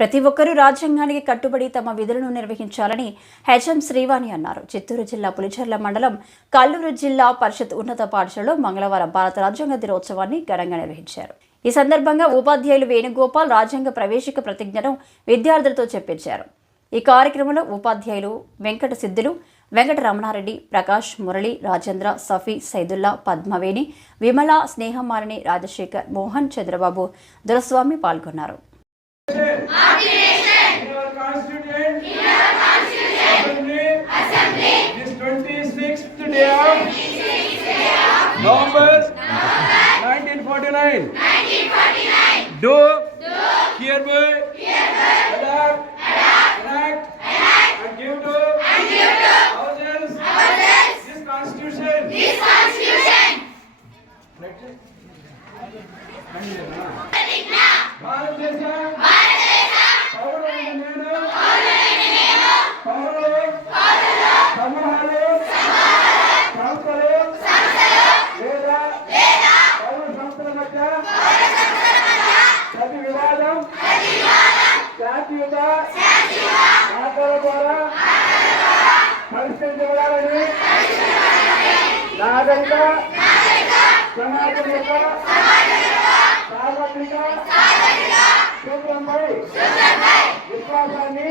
ప్రతి ఒక్కరూ రాజ్యాంగానికి కట్టుబడి తమ విధులను నిర్వహించాలని హెచ్ఎం శ్రీవాణి అన్నారు. చిత్తూరు జిల్లా పులిచెర్ల మండలం కల్లూరు జిల్లా పరిషత్ ఉన్నత పాఠశాలలో మంగళవారం భారత రాజ్యాంగ దినోత్సవాన్ని ఘనంగా నిర్వహించారు. ఈ సందర్భంగా ఉపాధ్యాయులు వేణుగోపాల్ రాజ్యాంగ ప్రవేశిక ప్రతిజ్ఞను విద్యార్థులతో చెప్పించారు. ఈ కార్యక్రమంలో ఉపాధ్యాయులు వెంకట సిద్ధులు వెంకట రమణారెడ్డి ప్రకాష్ మురళి రాజేంద్ర సఫీ సైదుల్లా పద్మవేణి విమల స్నేహమాలిని రాజశేఖర్ మోహన్ చంద్రబాబు దొరస్వామి పాల్గొన్నారు. Constituent Assembly, Assembly this 26th day of November 1949. 1949. Do, Do hereby, hereby adapt, enact, enact, and this Constitution. Constitution. Next. Bharat देश भारत వివాదం శాంతియుత మాటల ద్వారా పరిష్కరించబడాలని నాగరిక సమాజం యొక్క సార్వత్రిక సూత్రంపై విశ్వాసాన్ని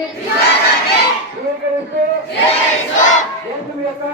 స్వీకరిస్తూ దేశం యొక్క